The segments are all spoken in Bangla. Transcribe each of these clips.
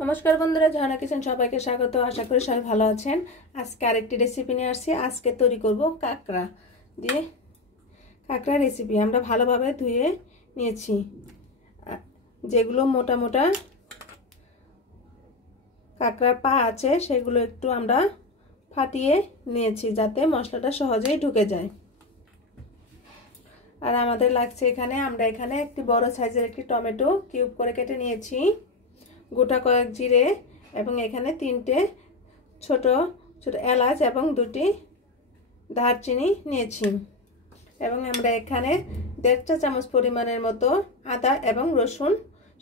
नमस्कार बंधुरा झर्णा किचेन सबाइके स्वागत। आशा करी सबाई भालो आछेन। आजके आरेकटी रेसिपि निये आसछि। आजके तैरि करब काकड़ा दिये काकड़ा रेसिपि। आमरा भालोभाबे धुए नियेछि, जेगुलो मोटा मोटा काकड़ार पा आछे सेगुलो एकटु आमरा फाटिये नियेछि जाते मशलाटा सहजेई ढुके जाय। আর আমাদের লাগছে এখানে আমরা এখানে একটি বড় সাইজের একটি টমেটো কিউব করে কেটে নিয়েছি, গোটা কয়েক জিরে এবং এখানে তিনটে ছোট ছোট এলাচ এবং দুটি দারচিনি নিয়েছি এবং আমরা এখানে 1.5 চা চামচ পরিমাণের মতো আদা এবং রসুন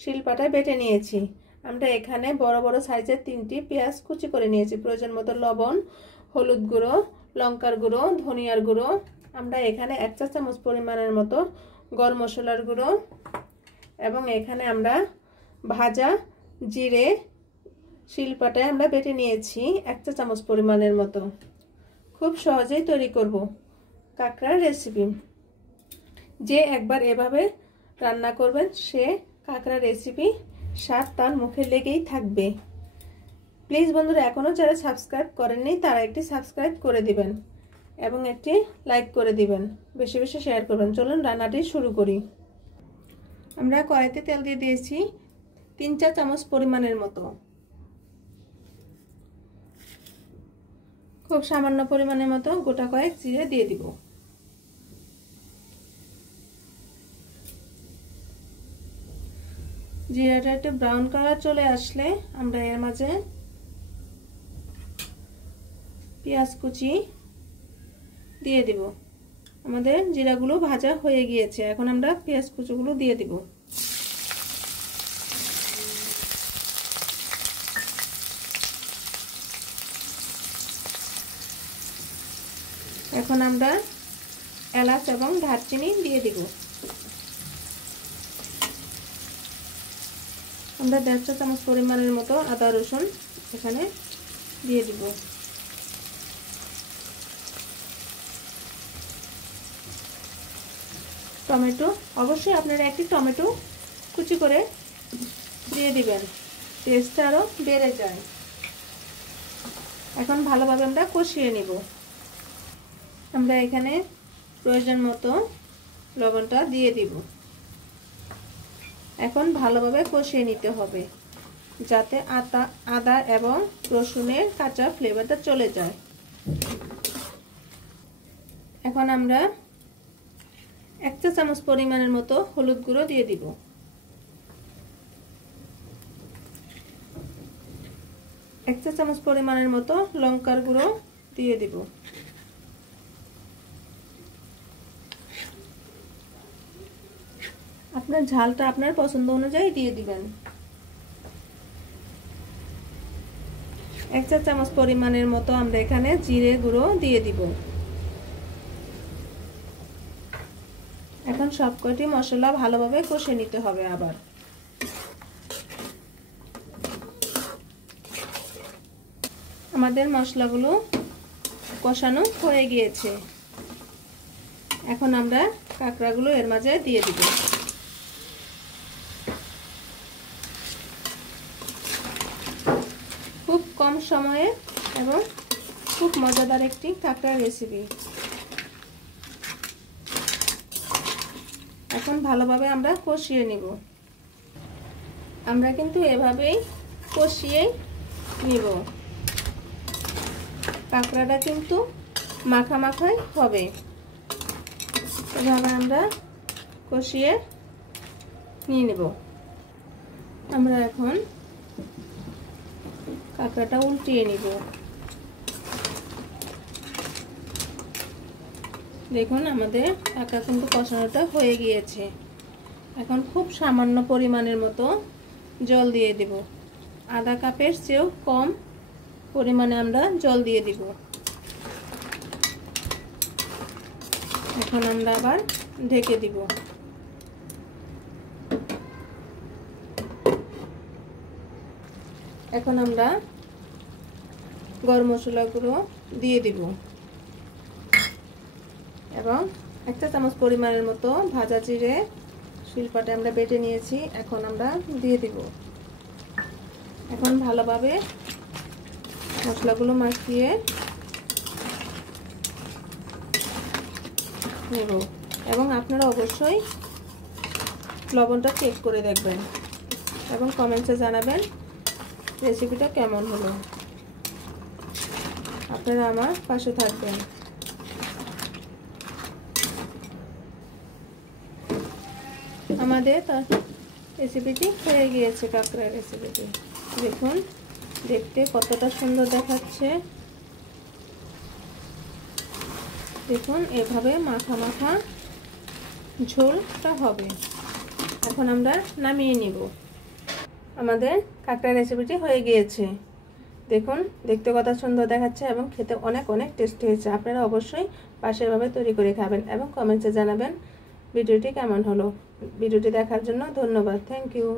শিলপাটায় বেটে নিয়েছি। আমরা এখানে বড় বড় সাইজের তিনটি পেঁয়াজ কুচি করে নিয়েছি। প্রয়োজন মতো লবণ, হলুদ গুঁড়ো, লঙ্কার গুঁড়ো, ধনিয়ার গুঁড়ো। আমরা এখানে 1 চা চামচ পরিমাণের মতো গরম মশলার গুঁড়ো এবং এখানে আমরা ভাজা জিরে শিলপাটায় আমরা বেটে নিয়েছি 1 চা চামচ পরিমাণের মতো। খুব সহজেই তৈরি করব কাকড়ার রেসিপি। যে একবার এভাবে রান্না করবেন সে কাকড়ার রেসিপি স্বাদ তার মুখে লেগেই থাকবে। প্লিজ বন্ধুরা এখনো যারা সাবস্ক্রাইব করেননি তারা একটি সাবস্ক্রাইব করে দিবেন এবং একটি লাইক করে দিবেন, বেশি বেশি শেয়ার করবেন। চলুন রান্নাটি শুরু করি। আমরা কড়াইতে তেল দিয়ে দিয়েছি 3 চা চামচ পরিমাণের মতো। খুব সামান্য পরিমাণের মতো গোটা কয়েক জিরে দিয়ে দিব। জিরাটা একটু ব্রাউন কালার চলে আসলে আমরা এর মাঝে পেঁয়াজ কুচি দিয়ে দিব। আমাদের জিরাগুলো ভাজা হয়ে গিয়েছে, এখন আমরা পেঁয়াজ কুচিগুলো দিয়ে দিব। এখন আমরা এলাচ এবং দারচিনি দিয়ে দিব। আমরা 1.5 চা চামচ পরিমাণের মতো আদা রসুন এখানে দিয়ে দিব। টমেটো অবশ্যই আপনারা একটি টমেটো কুচি করে দিয়ে দিবেন, টেস্টটা আরো বেড়ে যায়। এখন ভালোভাবে আমরা কষিয়ে নিব। আমরা এখানে প্রয়োজন মতো লবণটা দিয়ে দিব। এখন ভালোভাবে কষিয়ে নিতে হবে যাতে আদা এবং রসুনের কাঁচা ফ্লেভারটা চলে যায়। এখন আমরা 1 চা চামচ পরিমাণের মতো হলুদ গুঁড়ো দিয়ে দিব। এক চা চামচ পরিমাণের মতো লঙ্কার গুঁড়ো দিয়ে দিব। আপনার ঝালটা আপনার পছন্দ অনুযায়ী দিয়ে দিবেন। 1 চা চামচ পরিমাণের মতো আমরা এখানে জিরে গুঁড়ো দিয়ে দিব। এখন সবকটি মশলা ভালোভাবে কষে নিতে হবে। আবার আমাদের মশলাগুলো কষানো হয়ে গিয়েছে, এখন আমরা কাঁকড়াগুলো এর মাঝে দিয়ে দিব। খুব কম সময়ে এবং খুব মজাদার একটি কাঁকড়ার রেসিপি। এখন ভালোভাবে আমরা কষিয়ে নিব। আমরা কিন্তু এভাবেই কষিয়ে নিব। কাঁকড়াটা কিন্তু মাখা মাখাই হবে। এভাবে আমরা কষিয়ে নিয়ে নেব। আমরা এখন কাঁকড়াটা উল্টিয়ে নিব। দেখুন আমাদের কাঁকড়া কিন্তু কষানোটা হয়ে গিয়েছে। এখন খুব সামান্য পরিমাণের মতো জল দিয়ে দেব। আধা কাপের চেয়েও কম পরিমাণে আমরা জল দিয়ে দিব। এখন আমরা আবার ঢেকে দিব। এখন আমরা গরম মশলা গুঁড়ো দিয়ে দিব এবং 1 চা চামচ পরিমাণের মতো ভাজা জিরে শিলপাটায় আমরা বেটে নিয়েছি, এখন আমরা দিয়ে দিব। এখন ভালোভাবে মশলাগুলো মাখিয়ে নেব এবং আপনারা অবশ্যই লবণটা চেক করে দেখবেন এবং কমেন্টসে জানাবেন রেসিপিটা কেমন হলো। আপনারা আমার পাশে থাকবেন। আমাদের রেসিপিটি হয়ে গিয়েছে, কাঁকড়ার রেসিপিটি। দেখুন দেখতে কতটা সুন্দর দেখাচ্ছে। দেখুন এভাবে মাখা মাখা ঝোলটা হবে। এখন আমরা নামিয়ে নিব। আমাদের কাঁকড়া রেসিপিটি হয়ে গিয়েছে। দেখুন দেখতে কত সুন্দর দেখাচ্ছে এবং খেতে অনেক অনেক টেস্টি হয়েছে। আপনারা অবশ্যই পাশে এভাবে তৈরি করে খাবেন এবং কমেন্টসে জানাবেন ভিডিওটি কেমন হলো। ভিডিওটি দেখার জন্য ধন্যবাদ। Thank you.